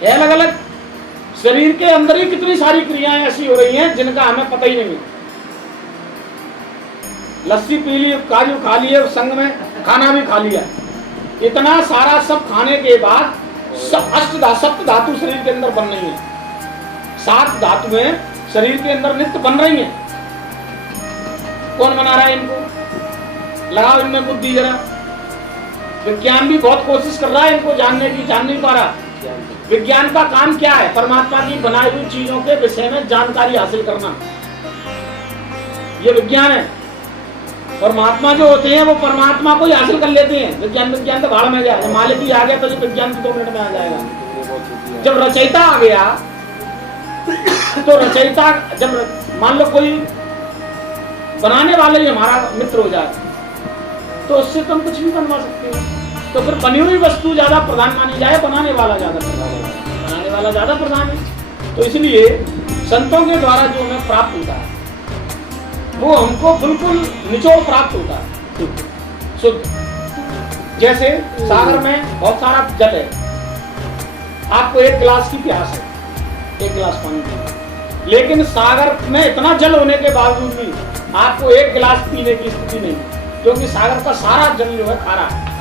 ये अलग अलग शरीर के अंदर ही कितनी सारी क्रियाएं ऐसी हो रही हैं जिनका हमें पता ही नहीं है। लस्सी पी ली, काजू खा लिए, संग में खाना भी खा लिया, इतना सारा सब खाने के बाद सप्त धातु शरीर के अंदर बन रही है, 7 धातुएं शरीर के अंदर नित्य बन रही हैं। कौन बना रहा है इनको? लगाओ इनमें बुद्धि जरा। विज्ञान भी बहुत कोशिश कर रहा है इनको जानने की, जान नहीं पा रहा। विज्ञान का काम क्या है? परमात्मा की बनाई हुई चीजों के विषय में जानकारी हासिल करना, ये विज्ञान है। परमात्मा जो होते हैं वो परमात्मा को ही हासिल कर लेते हैं। विज्ञान तो भाड़ में गया, जब मालिक ही आ गया तो विज्ञान 2 मिनट में आ जाएगा। जब रचयिता आ गया तो रचयिता, जब मान लो कोई बनाने वाले ही हमारा मित्र हो जाए तो उससे तुम कुछ भी बनवा सकते हो। तो फिर बनी हुई वस्तु ज्यादा प्रधान मानी जाए, बनाने वाला ज्यादा प्रधान है, बनाने वाला ज्यादा प्रधान है। तो इसलिए संतों के द्वारा जो हमें प्राप्त होता है वो हमको बिल्कुल निचोड़ प्राप्त होता है, शुद्ध। जैसे सागर में बहुत सारा जल है, आपको 1 गिलास की प्यास है, 1 गिलास पानी की, लेकिन सागर में इतना जल होने के बावजूद भी आपको 1 गिलास पीने की स्थिति नहीं, क्योंकि सागर का सारा जल जो है खारा है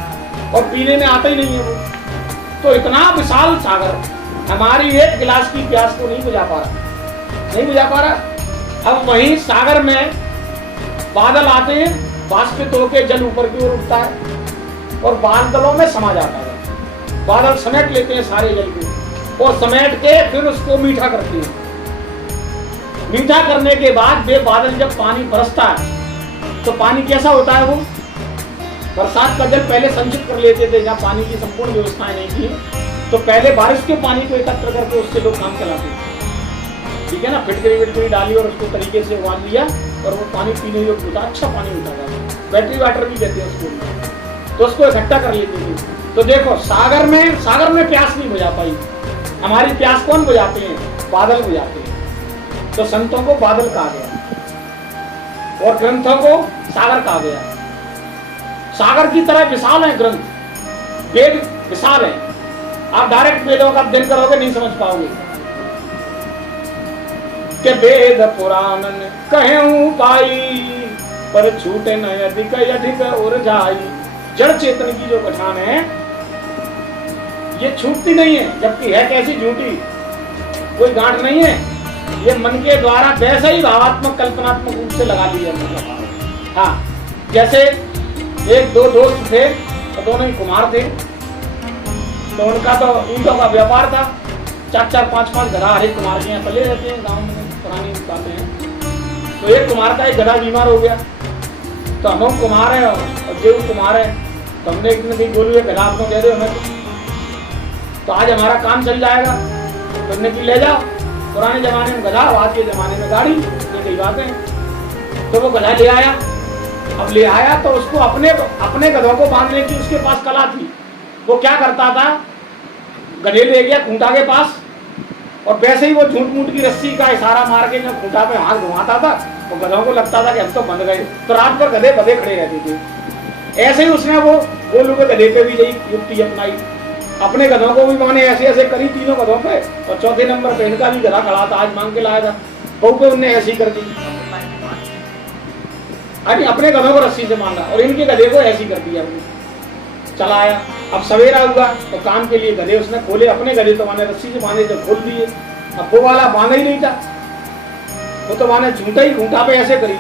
और पीने में आता ही नहीं है वो। तो इतना विशाल सागर हमारी 1 गिलास की प्यास को नहीं बुझा पा रहा, नहीं बुझा पा रहा। अब वहीं सागर में बादल आते हैं, बाष्पित होकर जल ऊपर की ओर उठता है और बादलों में समा जाता है। बादल समेट लेते हैं सारे जल को और समेट के फिर उसको मीठा करते हैं। मीठा करने के बाद वे बादल जब पानी बरसता है तो पानी कैसा होता है? वो बरसात का जल पहले संचित कर लेते थे, जहाँ पानी की संपूर्ण व्यवस्थाएं नहीं थी, तो पहले बारिश के पानी को एकत्र करके उससे लोग काम चलाते थे, ठीक है ना। फिटकरी डाली और उसको तरीके से उबाल लिया और वो पानी पीने योग्य होता, अच्छा पानी होता था। बैटरी वाटर भी कहते हैं उसको, तो उसको इकट्ठा कर लेते थे। तो देखो सागर में प्यास नहीं बुझा पाई, हमारी प्यास कौन बुझाते हैं? बादल बुझाते हैं। तो संतों को बादल कहा गया और ग्रंथों को सागर कहा गया। सागर की तरह विशाल है ग्रंथ, वेद विशाल है। आप डायरेक्ट वेदों का अध्ययन करोगे नहीं समझ पाओगे कि वेद पुराण कहूं पाई पर छूटे न अधिक अधिक और जाई। जड़ चेतन की जो पहचान है ये छूटती नहीं है, जबकि है कैसी झूठी, कोई गांठ नहीं है। ये मन के द्वारा वैसे ही भावात्मक कल्पनात्मक रूप से लगा लिया। हाँ, जैसे 1-2 दोस्त थे तो दोनों ही कुम्हार थे, तो उनका तो ईंटों का व्यापार था। 4-4, 5-5 गधा हर एक कुम्हार के यहाँ पले रहते हैं, गाँव में पुरानी बातें हैं। तो एक कुम्हार का एक गधा बीमार हो गया, तो हम कुम्हार है और जो कुम्हार है, तो हमने एक दिन बोलू गधा आपको दे दो हमें, तो आज हमारा काम चल जाएगा। तो हमने कि ले जाओ, पुराने जमाने में गधा, आज के जमाने में गाड़ी, ये कई बातें। तो वो गधा ले आया। अब ले आया तो उसको अपने गधों को बांधने की उसके पास कला थी। वो क्या करता था, गधे ले गया खूंटा के पास और वैसे ही वो झूठ मूठ की रस्सी का इशारा मार के जब खूंटा पे हाथ घुमाता था तो गधों को लगता था कि हम तो बंध गए। तो रात भर गधे बधे खड़े रहते थे। ऐसे ही उसने वो गोलू के गधे पे भी यही युक्ति अपनाई, अपने गधों को भी माने ऐसे ऐसे करी तीनों गधों पे, और चौथे नंबर पे इनका भी गधा खड़ा था, आज मांग के लाया था, बहू पे उनने ऐसी कर दी। अरे अपने गधों को रस्सी से मांगा और इनके गधे को ऐसी कर दिया, चलाया। अब सवेरा हुआ तो काम के लिए गधे उसने खोले, अपने गधे तो माने रस्सी से बांधे तो खोल दिए। अब वो वाला बांधा ही नहीं था, वो तो माने झूठा ही खूंटा पे ऐसे करी,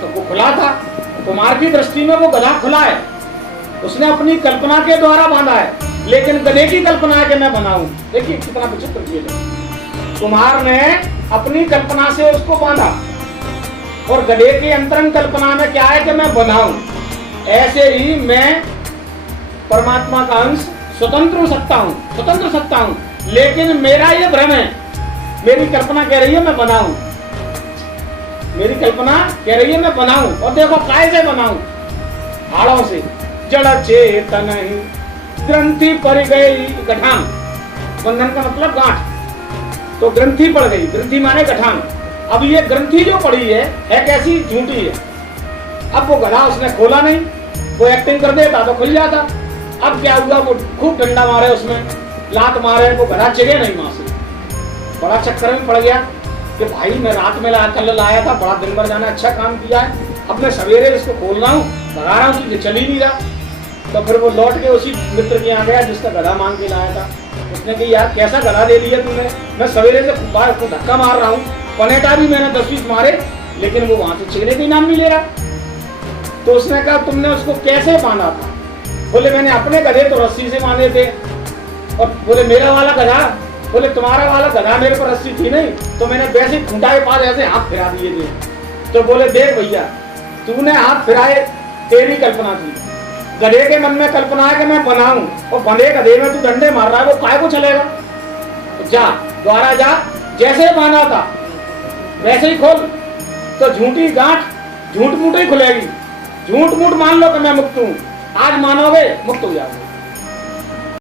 तो वो खुला था। कुमार की दृष्टि में वो गधा खुला है, उसने अपनी कल्पना के द्वारा बांधा है, लेकिन गधे की कल्पना है कि मैं बनाऊं। देखिए कितना विचित्र खेल है। कुम्हार ने अपनी कल्पना से उसको बांधा और गधे की अंतरंग कल्पना में क्या है कि मैं बनाऊं। ऐसे ही मैं परमात्मा का अंश स्वतंत्र सत्ता हूं, लेकिन मेरा ये भ्रम है, मेरी कल्पना कह रही है मैं बनाऊं, मेरी कल्पना कह रही है मैं बनाऊं। और देखो कैसे बनाऊं, हाड़ों से। जड़ चेतन ग्रंथि पड़ गई गठान, बंधन का मतलब गांठ, तो ग्रंथि पड़ गई, ग्रंथि माने गठान। अब ये ग्रंथि जो पड़ी है कैसी, झूठी है। अब वो गधा उसने खोला नहीं, वो एक्टिंग कर देता तो खुल जाता, अब क्या हुआ, वो खूब डंडा मारे, उसमें लात मारे, वो गधा जगह नहीं वहां से। बड़ा चक्कर में पड़ गया कि भाई मैं रात में कल लाया था, बड़ा दिन भर जाना, अच्छा काम किया है, अब मैं सवेरे इसको खोल रहा हूँ, भगा रहा हूँ, तुझे चल ही नहीं रहा। तो फिर वो लौट के उसी मित्र के यहाँ गया जिसका गधा मांग के लाया था। उसने कहा यार कैसा गधा दे लिया तुमने, मैं सवेरे से बाहर को धक्का मार रहा हूँ, पनेटा भी मैंने 10-20 मारे, लेकिन वो वहां से चेहरे भी नाम नहीं ले रहा। तो उसने कहा तुमने उसको कैसे बांधा था? बोले मैंने अपने गधे तो रस्सी से बांधे थे। और बोले मेरा वाला गधा? बोले तुम्हारा वाला गधा मेरे पर रस्सी थी नहीं, तो मैंने वैसे खूंटा के पास ऐसे हाथ फिरा दिए थे। तो बोले देख भैया, तूने हाथ फिराए तेरी कल्पना थी, गधे के मन में कल्पना है कि मैं बनाऊं, और बंधे गधे में तू डंडे मार रहा है, वो काय को चलेगा? तो जा द्वारा जा, जैसे बांधा था वैसे ही खोल, तो झूठी गांठ झूठ मूठ ही खुलेगी। झूठ मूठ मान लो कि मैं मुक्त हूं, आज मानोगे मुक्त हो जाओगे।